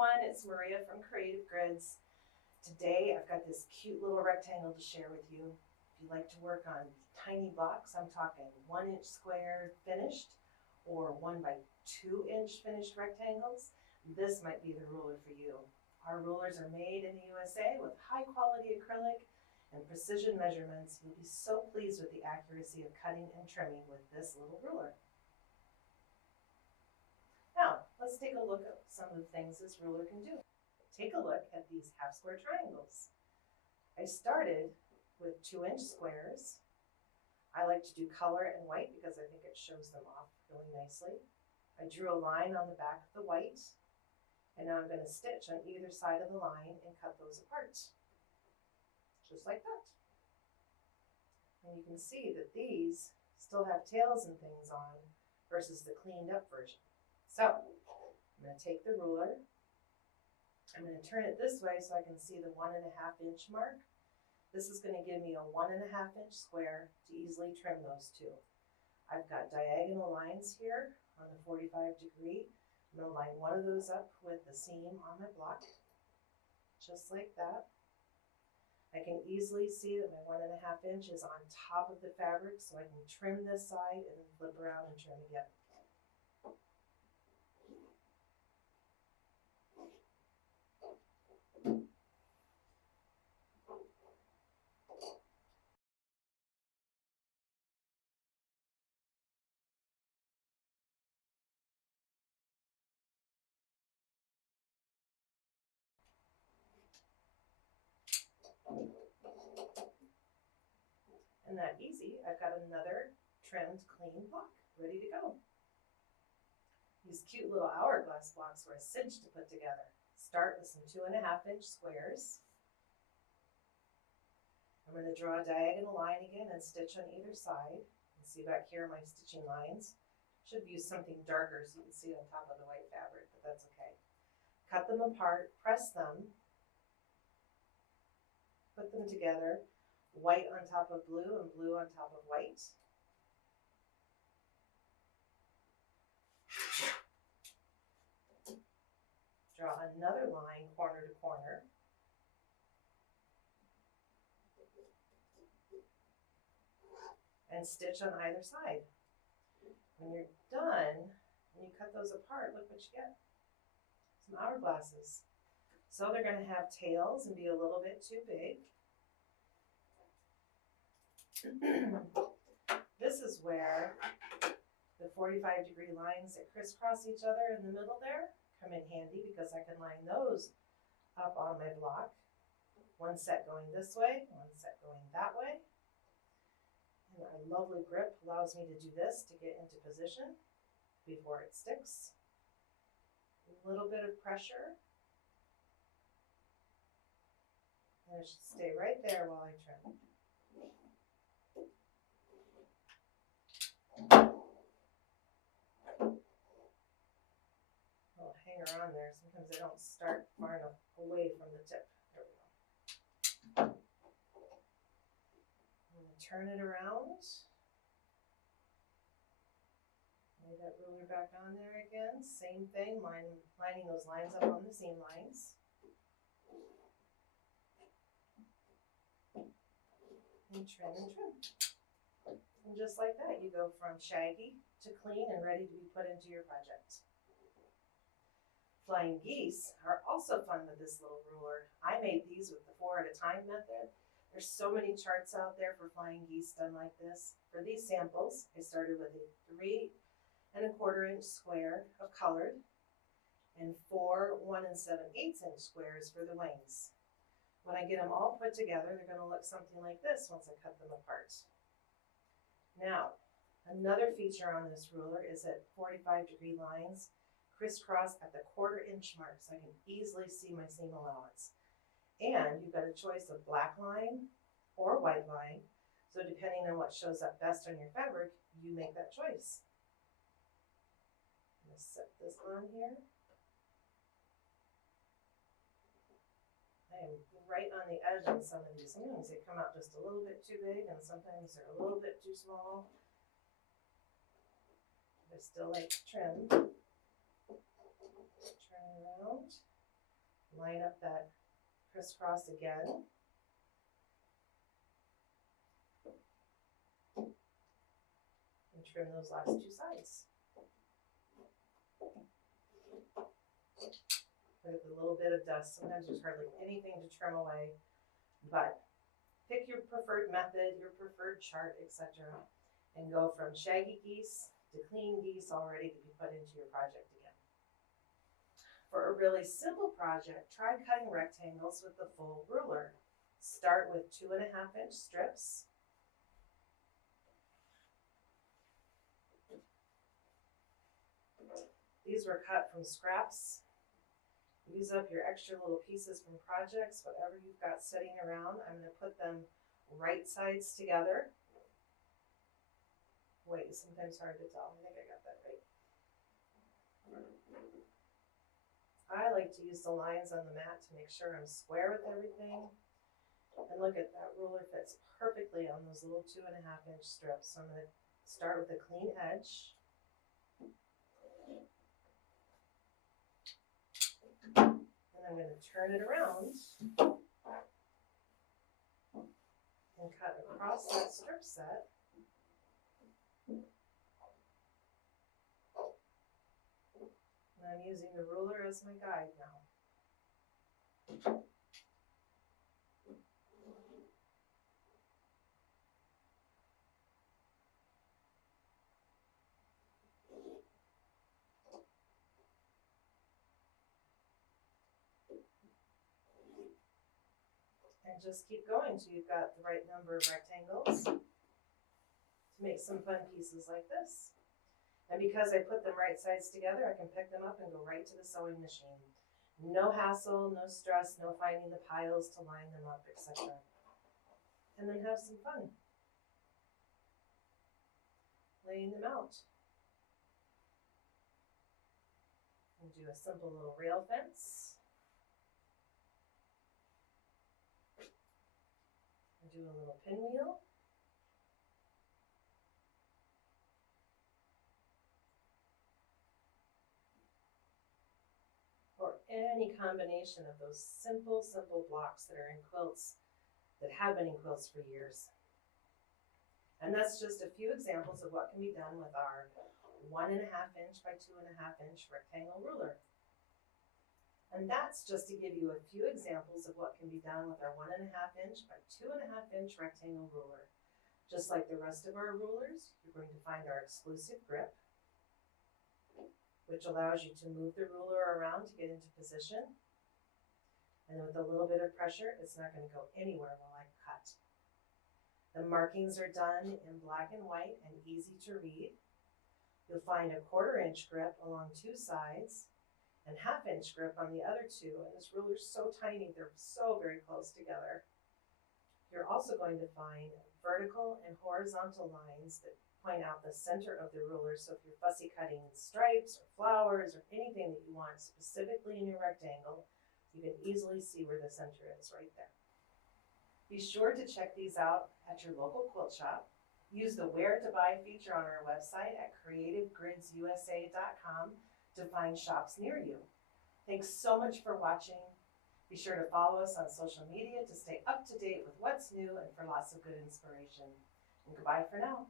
everyone, it's Maria from Creative Grids. Today I've got this cute little rectangle to share with you. If you like to work on tiny blocks, I'm talking 1 inch square finished or 1 by 2 inch finished rectangles, this might be the ruler for you. Our rulers are made in the USA with high quality acrylic and precision measurements. You'll be so pleased with the accuracy of cutting and trimming with this little ruler. Now, let's take a look at some of the things this ruler can do. Take a look at these half square triangles. I started with 2 inch squares. I like to do color and white because I think it shows them off really nicely. I drew a line on the back of the white, and now I'm going to stitch on either side of the line and cut those apart, just like that. And you can see that these still have tails and things on versus the cleaned up version. So I'm going to take the ruler, I'm going to turn it this way so I can see the 1.5 inch mark. This is going to give me a 1.5 inch square to easily trim those two. I've got diagonal lines here on the 45 degree. I'm going to line one of those up with the seam on my block, just like that. I can easily see that my 1.5 inch is on top of the fabric, so I can trim this side and then flip around and trim again. And that easy, I've got another trimmed, clean block ready to go. These cute little hourglass blocks were a cinch to put together. Start with some 2.5 inch squares. I'm going to draw a diagonal line again and stitch on either side. You see back here my stitching lines. Should have used something darker so you can see it on top of the white fabric, but that's okay. Cut them apart, press them, put them together, white on top of blue and blue on top of white. Draw another line corner to corner. And stitch on either side. When you're done, when you cut those apart, look what you get. Some hourglasses. So they're going to have tails and be a little bit too big. This is where the 45 degree lines that crisscross each other in the middle there come in handy because I can line those up on my block. One set going this way, one set going that way. And our lovely grip allows me to do this to get into position before it sticks. A little bit of pressure. And it should stay right there while I trim. I'll hang around there. Sometimes they don't start far enough away from the tip. There we go. I'm going to turn it around. Lay that ruler back on there again. Same thing, lining those lines up on the seam lines. And trim and trim. And just like that, you go from shaggy to clean and ready to be put into your project. Flying geese are also fun with this little ruler. I made these with the 4 at a time method. There's so many charts out there for flying geese done like this. For these samples, I started with a 3.25 inch square of colored and 4 1 7/8 inch squares for the wings. When I get them all put together, they're going to look something like this once I cut them apart. Now, another feature on this ruler is that 45 degree lines crisscross at the 1/4 inch mark, so I can easily see my seam allowance. And you've got a choice of black line or white line, so depending on what shows up best on your fabric, you make that choice. I'm going to set this on here. I am right on the edge on some of these. Sometimes they come out just a little bit too big and sometimes they're a little bit too small. I still like to trim. Turn around. Line up that crisscross again. And trim those last two sides. Look at the little bit of dust. Sometimes there's hardly anything to trim away, but pick your preferred method, your preferred chart, etc., and go from shaggy geese to clean geese all ready to be put into your project again. For a really simple project, try cutting rectangles with the full ruler. Start with 2.5-inch strips. These were cut from scraps. Use up your extra little pieces from projects, whatever you've got sitting around. I'm going to put them right sides together. Wait, it's sometimes hard to tell. I think I got that right. I like to use the lines on the mat to make sure I'm square with everything. And look at that ruler fits perfectly on those little 2.5-inch strips. So I'm going to start with a clean edge. And I'm going to turn it around and cut across that strip set. And I'm using the ruler as my guide now. And just keep going until you've got the right number of rectangles to make some fun pieces like this. And because I put them right sides together, I can pick them up and go right to the sewing machine. No hassle, no stress, no finding the piles to line them up, etc. And then have some fun laying them out. And do a simple little rail fence. And do a little pinwheel. Or any combination of those simple blocks that are in quilts, that have been in quilts for years. And that's just a few examples of what can be done with our 1.5-inch by 2.5-inch rectangle ruler. And that's just to give you a few examples of what can be done with our 1.5-inch by 2.5-inch rectangle ruler. Just like the rest of our rulers, you're going to find our exclusive grip, which allows you to move the ruler around to get into position. And with a little bit of pressure, it's not going to go anywhere while I cut. The markings are done in black and white and easy to read. You'll find a 1/4-inch grip along two sides and 1/2-inch grip on the other two. And this ruler's so tiny, they're so very close together. You're also going to find vertical and horizontal lines that point out the center of the ruler. So if you're fussy cutting stripes or flowers or anything that you want specifically in your rectangle, you can easily see where the center is right there. Be sure to check these out at your local quilt shop. Use the Where to Buy feature on our website at creativegridsusa.com to find shops near you. Thanks so much for watching. Be sure to follow us on social media to stay up to date with what's new and for lots of good inspiration. And goodbye for now.